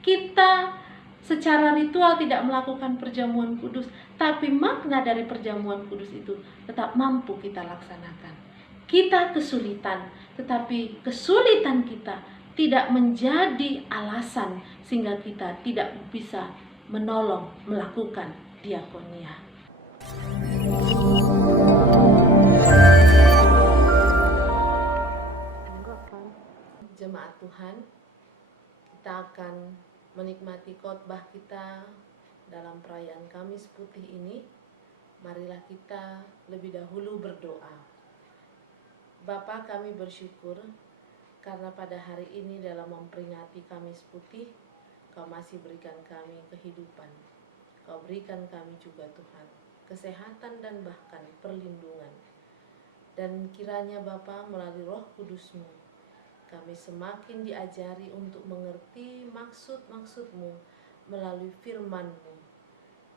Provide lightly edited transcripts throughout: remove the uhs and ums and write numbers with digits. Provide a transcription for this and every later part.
Kita secara ritual tidak melakukan perjamuan kudus, tapi makna dari perjamuan kudus itu tetap mampu kita laksanakan. Kita kesulitan, tetapi kesulitan kita tidak menjadi alasan sehingga kita tidak bisa menolong melakukan diakonia. Jemaat Tuhan, kita akan menikmati khotbah kita dalam perayaan Kamis Putih ini. Marilah kita lebih dahulu berdoa. Bapa, kami bersyukur karena pada hari ini dalam memperingati Kamis Putih, Kau masih berikan kami kehidupan. Kau berikan kami juga Tuhan kesehatan dan bahkan perlindungan. Dan kiranya Bapa, melalui Roh Kudus-Mu, kami semakin diajari untuk mengerti maksud-maksud-Mu melalui firman-Mu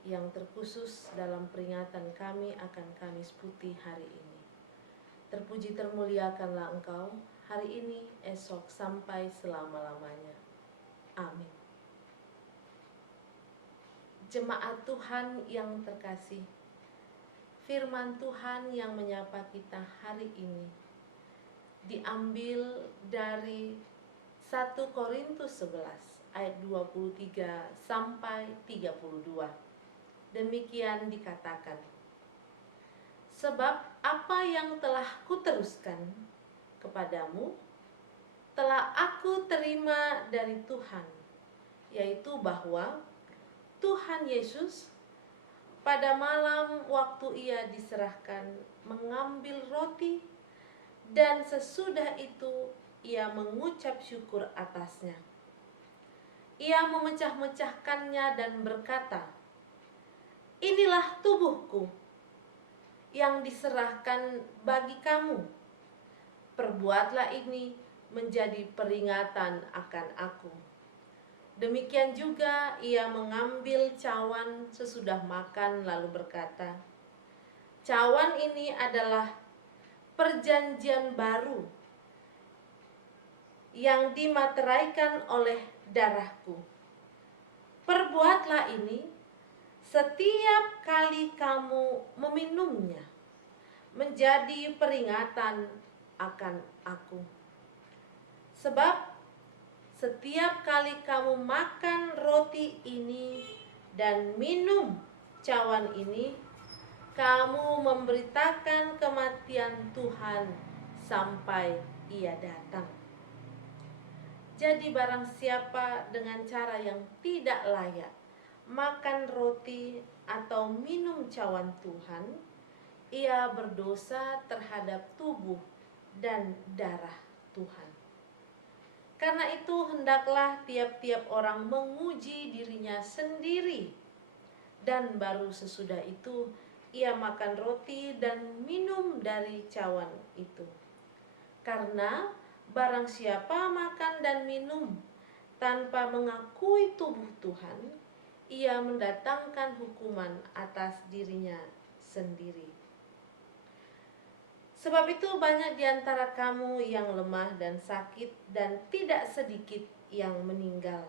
yang terkhusus dalam peringatan kami akan Kamis Putih hari ini. Terpuji termuliakanlah Engkau hari ini, esok, sampai selama-lamanya. Amin. Jemaat Tuhan yang terkasih, firman Tuhan yang menyapa kita hari ini diambil dari 1 Korintus 11 ayat 23 sampai 32. Demikian dikatakan, sebab apa yang telah kuteruskan kepadamu telah aku terima dari Tuhan, yaitu bahwa Tuhan Yesus pada malam waktu Ia diserahkan mengambil roti, dan sesudah itu Ia mengucap syukur atasnya. Ia memecah-mecahkannya dan berkata, inilah tubuhku yang diserahkan bagi kamu. Perbuatlah ini menjadi peringatan akan aku. Demikian juga Ia mengambil cawan sesudah makan lalu berkata, cawan ini adalah perjanjian baru yang dimateraikan oleh darahku. Perbuatlah ini setiap kali kamu meminumnya, menjadi peringatan akan aku. Sebab setiap kali kamu makan roti ini dan minum cawan ini, kamu memberitakan kematian Tuhan sampai Ia datang. Jadi barang siapa dengan cara yang tidak layak makan roti atau minum cawan Tuhan, ia berdosa terhadap tubuh dan darah Tuhan. Karena itu hendaklah tiap-tiap orang menguji dirinya sendiri, dan baru sesudah itu ia makan roti dan minum dari cawan itu. Karena barang siapa makan dan minum tanpa mengakui tubuh Tuhan, ia mendatangkan hukuman atas dirinya sendiri. Sebab itu banyak di antara kamu yang lemah dan sakit, dan tidak sedikit yang meninggal.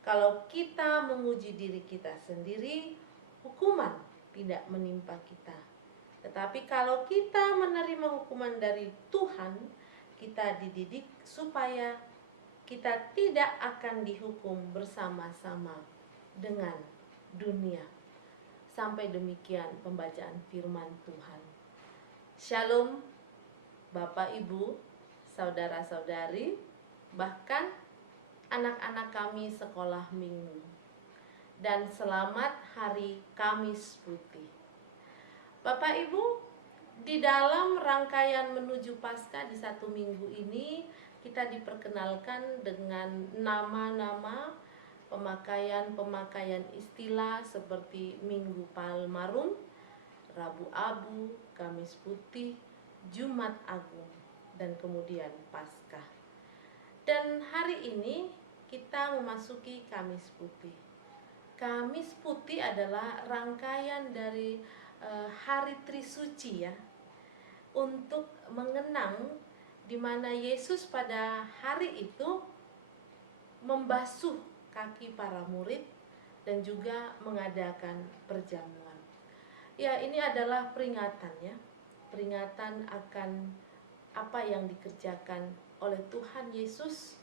Kalau kita menguji diri kita sendiri, hukuman tidak menimpa kita. Tetapi kalau kita menerima hukuman dari Tuhan, kita dididik supaya kita tidak akan dihukum bersama-sama dengan dunia. Sampai demikian pembacaan firman Tuhan. Shalom Bapak Ibu, saudara-saudari, bahkan anak-anak kami sekolah minggu. Dan selamat hari Kamis Putih. Bapak Ibu, di dalam rangkaian menuju Paskah di 1 minggu ini, kita diperkenalkan dengan nama-nama pemakaian istilah seperti Minggu Palmarum, Rabu Abu, Kamis Putih, Jumat Agung, dan kemudian Paskah. Dan hari ini kita memasuki Kamis Putih. Kamis Putih adalah rangkaian dari hari Trisuci ya, untuk mengenang di mana Yesus pada hari itu membasuh kaki para murid dan juga mengadakan perjamuan. Ya, ini adalah peringatan ya. Peringatan akan apa yang dikerjakan oleh Tuhan Yesus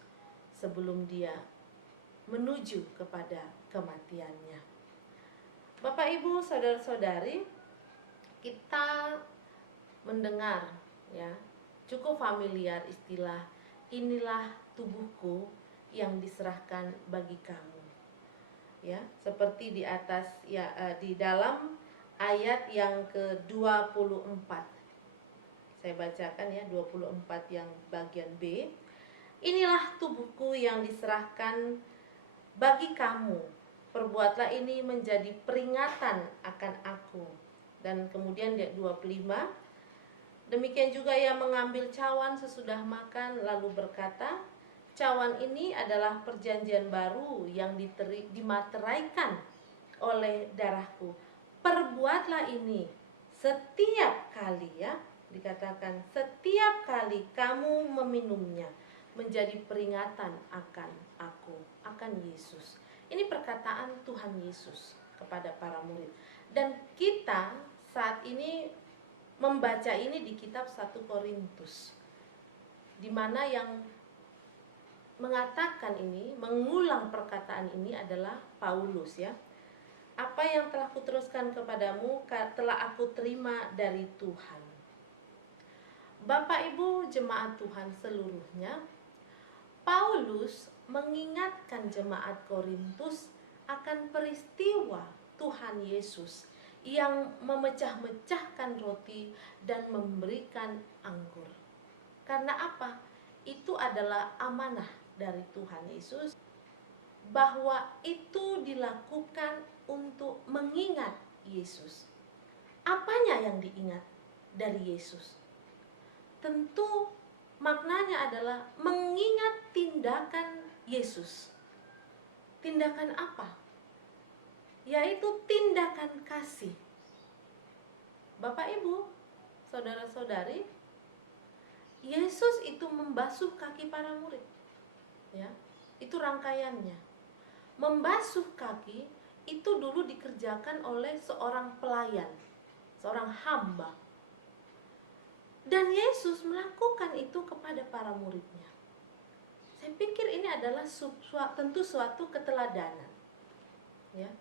sebelum dia menuju kepada kematiannya. Bapak, Ibu, saudara-saudari, kita mendengar ya, cukup familiar istilah inilah tubuhku yang diserahkan bagi kamu. Ya, seperti di atas ya, di dalam ayat yang ke-24. Saya bacakan ya, 24 yang bagian B. Inilah tubuhku yang diserahkan bagi kamu. Perbuatlah ini menjadi peringatan akan aku. Dan kemudian di 25, demikian juga ia mengambil cawan sesudah makan lalu berkata, cawan ini adalah perjanjian baru yang dimateraikan oleh darahku. Perbuatlah ini setiap kali ya, dikatakan setiap kali kamu meminumnya, menjadi peringatan akan aku, akan Yesus. Ini perkataan Tuhan Yesus kepada para murid. Dan kita saat ini membaca ini di kitab 1 Korintus, di mana yang mengatakan ini, mengulang perkataan ini adalah Paulus ya. Apa yang telah kuteruskan kepadamu telah aku terima dari Tuhan. Bapak, Ibu, jemaat Tuhan seluruhnya, Paulus mengingatkan jemaat Korintus akan peristiwa Tuhan Yesus yang memecah-mecahkan roti dan memberikan anggur. Karena apa? Itu adalah amanah dari Tuhan Yesus, bahwa itu dilakukan untuk mengingat Yesus. Apanya yang diingat dari Yesus? Tentu maknanya adalah mengingat tindakan Yesus. Tindakan apa? Yaitu tindakan kasih. Bapak, Ibu, saudara-saudari, Yesus itu membasuh kaki para murid. Ya, itu rangkaiannya. Membasuh kaki itu dulu dikerjakan oleh seorang pelayan, seorang hamba. Dan Yesus melakukan itu kepada para muridnya. Saya pikir ini adalah tentu suatu keteladanan. Ya.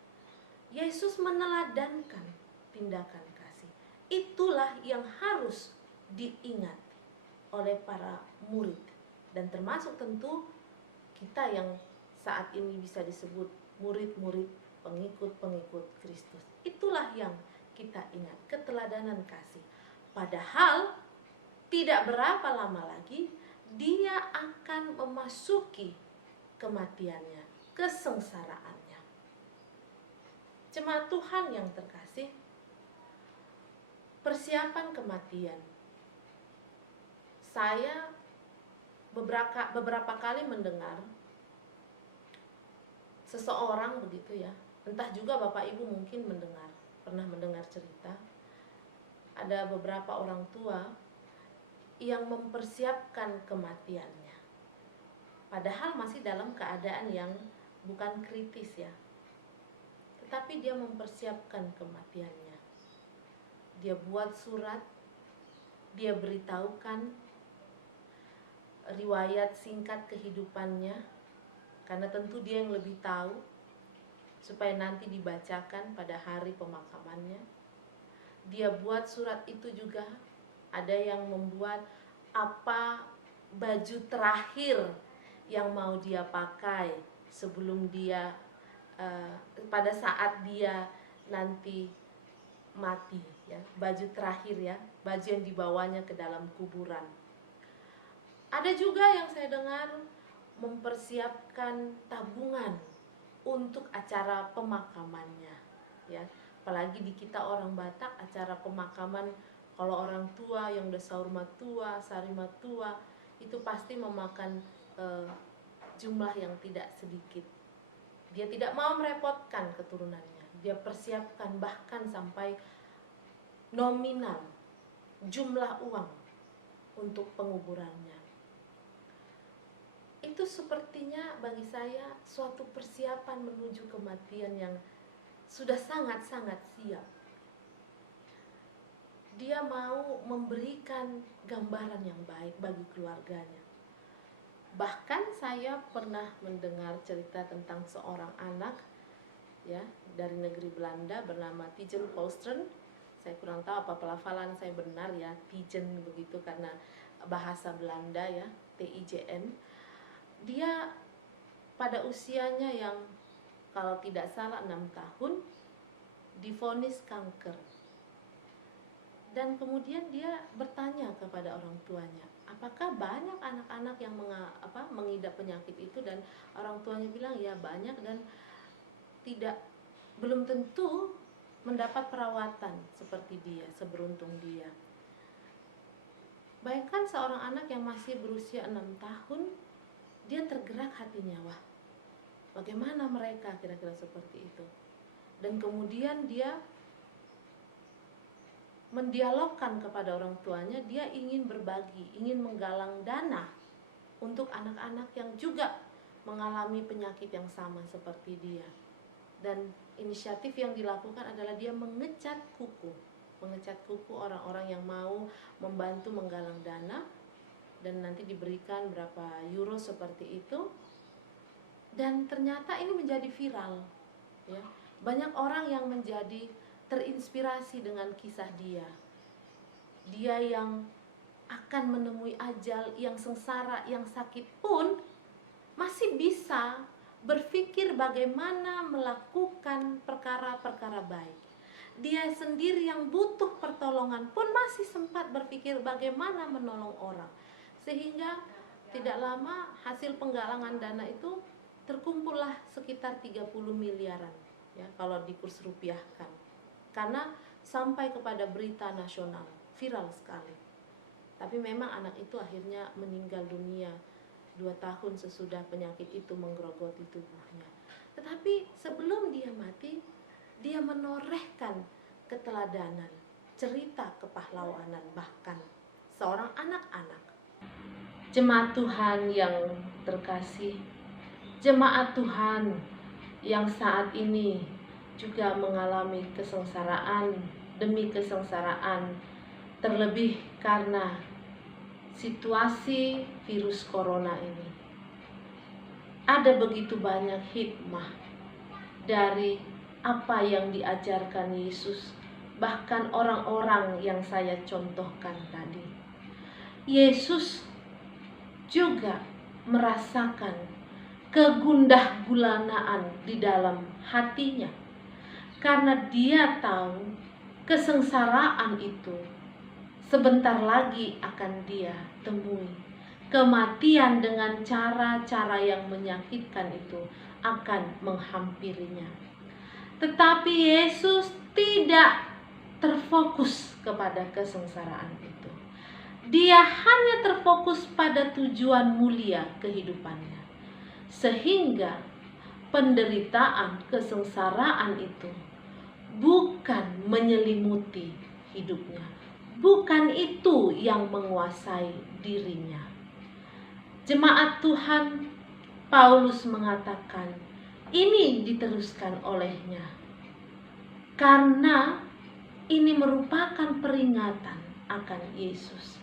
Yesus meneladankan tindakan kasih. Itulah yang harus diingat oleh para murid. Dan termasuk tentu kita yang saat ini bisa disebut murid-murid, pengikut-pengikut Kristus. Itulah yang kita ingat, keteladanan kasih. Padahal tidak berapa lama lagi dia akan memasuki kematiannya, kesengsaraannya. Jemaat Tuhan yang terkasih, persiapan kematian. Saya beberapa kali mendengar seseorang begitu ya, entah juga Bapak Ibu mungkin pernah mendengar cerita, ada beberapa orang tua yang mempersiapkan kematiannya, padahal masih dalam keadaan yang bukan kritis ya, tetapi dia mempersiapkan kematiannya. Dia buat surat, dia beritahukan riwayat singkat kehidupannya, karena tentu dia yang lebih tahu, supaya nanti dibacakan pada hari pemakamannya. Dia buat surat itu juga, ada yang membuat apa baju terakhir yang mau dia pakai sebelum dia pada saat dia nanti mati ya, baju terakhir ya, baju yang dibawanya ke dalam kuburan. Ada juga yang saya dengar mempersiapkan tabungan untuk acara pemakamannya ya. Apalagi di kita orang Batak, acara pemakaman kalau orang tua yang udah sarimat tua itu pasti memakan jumlah yang tidak sedikit. Dia tidak mau merepotkan keturunannya. Dia persiapkan bahkan sampai nominal jumlah uang untuk penguburannya. itu sepertinya bagi saya suatu persiapan menuju kematian yang sudah sangat-sangat siap. Dia mau memberikan gambaran yang baik bagi keluarganya. Bahkan saya pernah mendengar cerita tentang seorang anak ya dari negeri Belanda bernama Tijen Polstren. Saya kurang tahu apa pelafalan saya benar ya, Tijen begitu karena bahasa Belanda ya, TIJN. Dia pada usianya yang kalau tidak salah 6 tahun divonis kanker. Dan kemudian dia bertanya kepada orang tuanya, apakah banyak anak-anak yang mengidap penyakit itu, dan orang tuanya bilang ya banyak dan belum tentu mendapat perawatan seperti dia, seberuntung dia. Bayangkan seorang anak yang masih berusia 6 tahun, dia tergerak hatinya, wah bagaimana mereka kira-kira seperti itu. Dan kemudian dia mendialogkan kepada orang tuanya, dia ingin berbagi, ingin menggalang dana untuk anak-anak yang juga mengalami penyakit yang sama seperti dia. Dan inisiatif yang dilakukan adalah dia mengecat kuku orang-orang yang mau membantu menggalang dana, dan nanti diberikan berapa euro seperti itu. Dan ternyata ini menjadi viral ya. Banyak orang yang menjadi terinspirasi dengan kisah dia. Dia yang akan menemui ajal, yang sengsara, yang sakit pun masih bisa berpikir bagaimana melakukan perkara-perkara baik. Dia sendiri yang butuh pertolongan pun masih sempat berpikir bagaimana menolong orang. Sehingga tidak lama hasil penggalangan dana itu terkumpullah sekitar 30 miliaran ya kalau dikurs rupiahkan. Karena sampai kepada berita nasional, viral sekali. Tapi memang anak itu akhirnya meninggal dunia 2 tahun sesudah penyakit itu menggerogoti tubuhnya. Tetapi sebelum dia mati, dia menorehkan keteladanan, cerita kepahlawanan, bahkan seorang anak-anak. Jemaat Tuhan yang terkasih, jemaat Tuhan yang saat ini juga mengalami kesengsaraan demi kesengsaraan, terlebih karena situasi virus corona ini. Ada begitu banyak hikmah dari apa yang diajarkan Yesus, bahkan orang-orang yang saya contohkan tadi. Yesus juga merasakan kegundah gulanaan di dalam hatinya, karena dia tahu kesengsaraan itu sebentar lagi akan dia temui. Kematian dengan cara-cara yang menyakitkan itu akan menghampirinya. Tetapi Yesus tidak terfokus kepada kesengsaraan itu. Dia hanya terfokus pada tujuan mulia kehidupannya. Sehingga penderitaan, kesengsaraan itu bukan menyelimuti hidupnya. Bukan itu yang menguasai dirinya. Jemaat Tuhan, Paulus mengatakan ini diteruskan olehnya karena ini merupakan peringatan akan Yesus.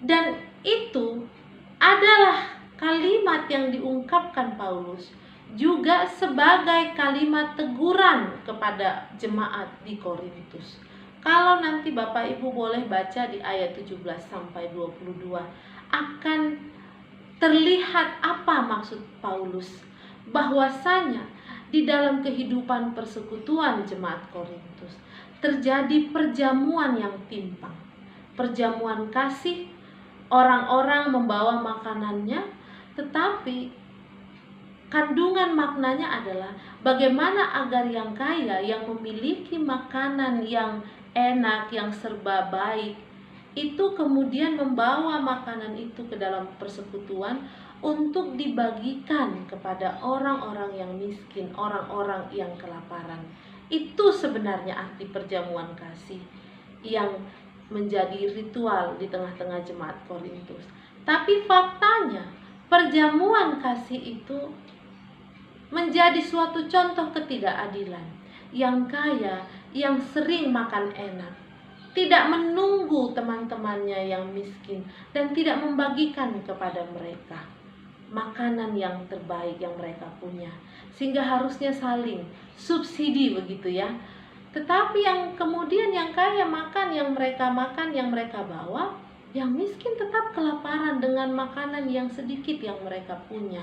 Dan itu adalah kalimat yang diungkapkan Paulus juga sebagai kalimat teguran kepada jemaat di Korintus. Kalau nanti Bapak Ibu boleh baca di ayat 17 sampai 22, akan terlihat apa maksud Paulus, bahwasanya di dalam kehidupan persekutuan jemaat Korintus terjadi perjamuan yang timpang, perjamuan kasih. Orang-orang membawa makanannya, tetapi kandungan maknanya adalah bagaimana agar yang kaya, yang memiliki makanan yang enak, yang serba baik, itu kemudian membawa makanan itu ke dalam persekutuan untuk dibagikan kepada orang-orang yang miskin, orang-orang yang kelaparan. Itu sebenarnya arti perjamuan kasih yang menjadi ritual di tengah-tengah jemaat Korintus. Tapi faktanya perjamuan kasih itu menjadi suatu contoh ketidakadilan. Yang kaya, yang sering makan enak, tidak menunggu teman-temannya yang miskin dan tidak membagikan kepada mereka makanan yang terbaik yang mereka punya, sehingga harusnya saling subsidi begitu ya. Tetapi yang kemudian yang kaya makan, yang mereka bawa, yang miskin tetap kelaparan dengan makanan yang sedikit yang mereka punya.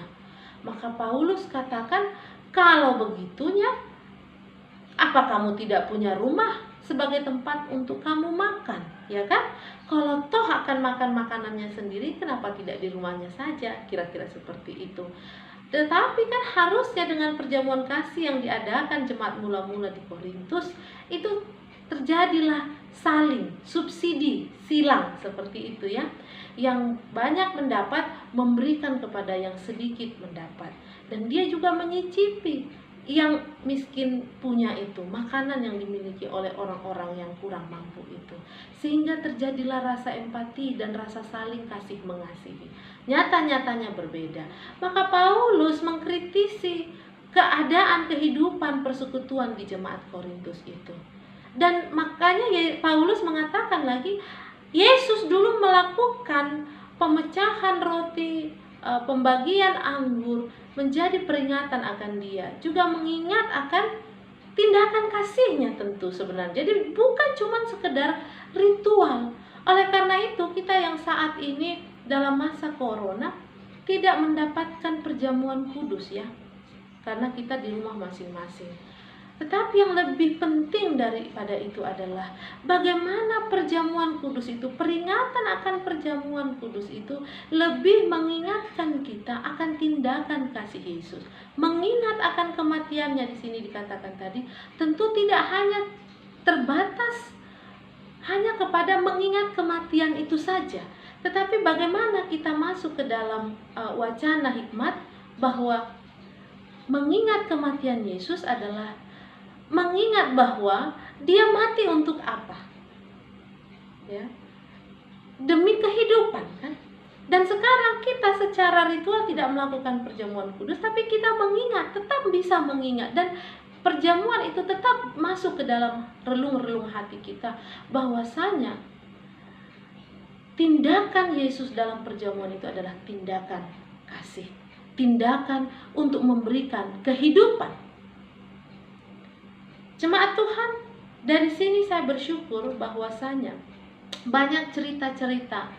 Maka Paulus katakan, kalau begitunya, apa kamu tidak punya rumah sebagai tempat untuk kamu makan, ya kan? Kalau toh akan makan makanannya sendiri, kenapa tidak di rumahnya saja? Kira-kira seperti itu. Tetapi kan harusnya dengan perjamuan kasih yang diadakan jemaat mula-mula di Korintus, itu terjadilah saling subsidi silang seperti itu ya. Yang banyak mendapat memberikan kepada yang sedikit mendapat, dan dia juga menyicipi yang miskin punya itu, makanan yang dimiliki oleh orang-orang yang kurang mampu itu, sehingga terjadilah rasa empati dan rasa saling kasih mengasihi. Nyata-nyatanya berbeda. Maka Paulus mengkritisi keadaan kehidupan persekutuan di jemaat Korintus itu. Dan makanya Paulus mengatakan lagi, Yesus dulu melakukan pemecahan roti, pembagian anggur menjadi peringatan akan dia, juga mengingat akan tindakan kasihnya tentu sebenarnya. Jadi bukan cuma sekedar ritual. Oleh karena itu kita yang saat ini dalam masa corona tidak mendapatkan perjamuan kudus ya, karena kita di rumah masing-masing. Tetapi yang lebih penting daripada itu adalah bagaimana perjamuan kudus itu, peringatan akan perjamuan kudus itu lebih mengingatkan kita akan tindakan kasih Yesus. Mengingat akan kematiannya, di sini dikatakan tadi, tentu tidak hanya terbatas hanya kepada mengingat kematian itu saja, tetapi bagaimana kita masuk ke dalam wacana hikmat bahwa mengingat kematian Yesus adalah mengingat bahwa dia mati untuk apa? Ya. Demi kehidupan kan? Dan sekarang kita secara ritual tidak melakukan perjamuan kudus, tapi kita mengingat, tetap bisa mengingat, dan perjamuan itu tetap masuk ke dalam relung-relung hati kita bahwasanya tindakan Yesus dalam perjamuan itu adalah tindakan kasih, tindakan untuk memberikan kehidupan. Jemaat Tuhan, dari sini saya bersyukur bahwasanya banyak cerita-cerita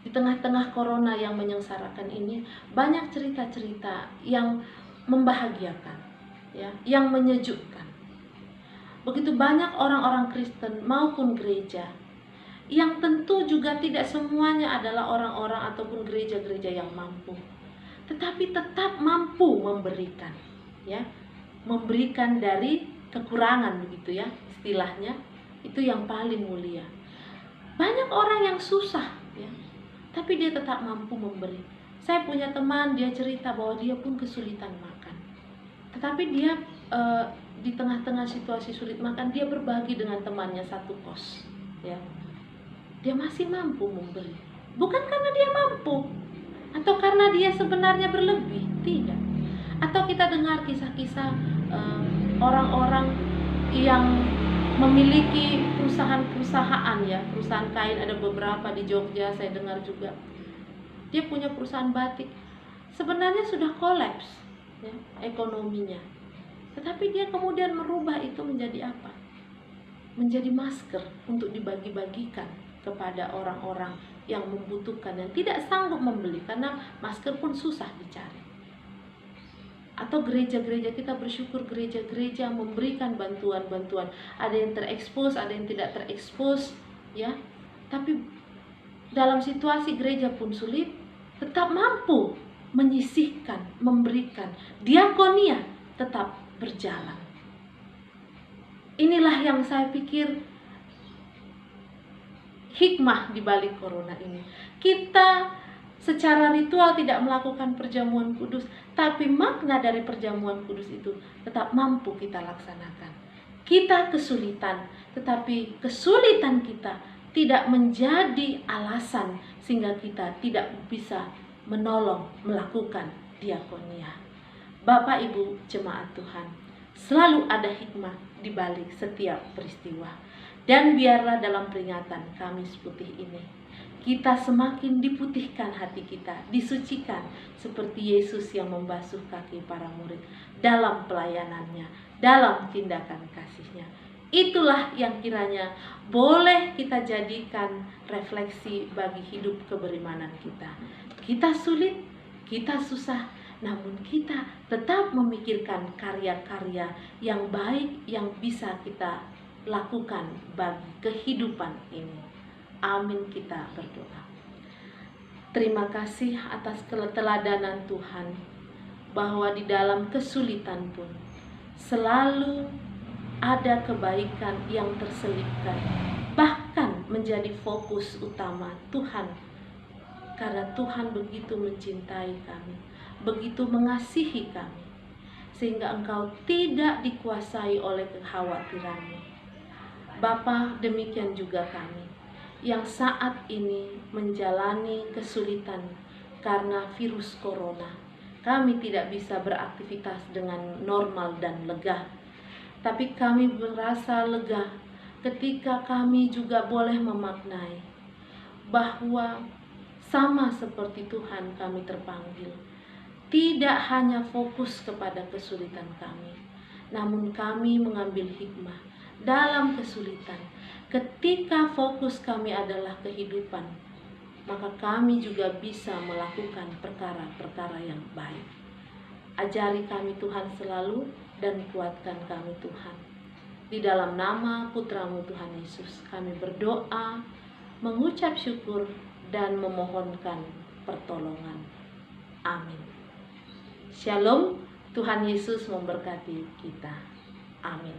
di tengah-tengah corona yang menyengsarakan ini, banyak cerita-cerita yang membahagiakan, ya, yang menyejukkan. Begitu banyak orang-orang Kristen maupun gereja yang tentu juga tidak semuanya adalah orang-orang ataupun gereja-gereja yang mampu, tetapi tetap mampu memberikan, ya, memberikan dari kekurangan begitu ya istilahnya, itu yang paling mulia. Banyak orang yang susah ya, tapi dia tetap mampu memberi. Saya punya teman, dia cerita bahwa dia pun kesulitan makan, tetapi dia di tengah-tengah situasi sulit makan, dia berbagi dengan temannya satu kos ya. Dia masih mampu memberi, bukan karena dia mampu atau karena dia sebenarnya berlebih, tidak. Atau kita dengar kisah-kisah orang-orang yang memiliki perusahaan-perusahaan ya, perusahaan kain, ada beberapa di Jogja saya dengar juga. Dia punya perusahaan batik, sebenarnya sudah kolaps ya, ekonominya. Tetapi dia kemudian merubah itu menjadi apa? Menjadi masker untuk dibagi-bagikan kepada orang-orang yang membutuhkan dan tidak sanggup membeli, karena masker pun susah dicari. Atau gereja-gereja, kita bersyukur gereja-gereja memberikan bantuan-bantuan. Ada yang terekspos, ada yang tidak terekspos, ya. Tapi dalam situasi gereja pun sulit, tetap mampu menyisihkan, memberikan. Diakonia tetap berjalan. Inilah yang saya pikir hikmah di balik corona ini. Kita secara ritual tidak melakukan perjamuan kudus, tapi makna dari perjamuan kudus itu tetap mampu kita laksanakan. Kita kesulitan, tetapi kesulitan kita tidak menjadi alasan sehingga kita tidak bisa menolong, melakukan diakonia. Bapak Ibu jemaat Tuhan, selalu ada hikmah di balik setiap peristiwa. Dan biarlah dalam peringatan Kamis Putih ini, kita semakin diputihkan hati kita, disucikan seperti Yesus yang membasuh kaki para murid dalam pelayanannya, dalam tindakan kasihnya. Itulah yang kiranya boleh kita jadikan refleksi bagi hidup keberimanan kita. Kita sulit, kita susah, namun kita tetap memikirkan karya-karya yang baik yang bisa kita lakukan bagi kehidupan ini. Amin, kita berdoa. Terima kasih atas keteladanan Tuhan, bahwa di dalam kesulitan pun selalu ada kebaikan yang terselipkan, bahkan menjadi fokus utama Tuhan. Karena Tuhan begitu mencintai kami, begitu mengasihi kami, sehingga Engkau tidak dikuasai oleh kekhawatiranmu. Bapa, demikian juga kami yang saat ini menjalani kesulitan karena virus corona. Kami tidak bisa beraktivitas dengan normal dan lega, tapi kami merasa lega ketika kami juga boleh memaknai bahwa sama seperti Tuhan kami terpanggil, tidak hanya fokus kepada kesulitan kami, namun kami mengambil hikmah dalam kesulitan. Ketika fokus kami adalah kehidupan, maka kami juga bisa melakukan perkara-perkara yang baik. Ajari kami Tuhan selalu, dan kuatkan kami Tuhan. Di dalam nama Putra-Mu Tuhan Yesus, kami berdoa, mengucap syukur, dan memohonkan pertolongan. Amin. Shalom, Tuhan Yesus memberkati kita. Amin.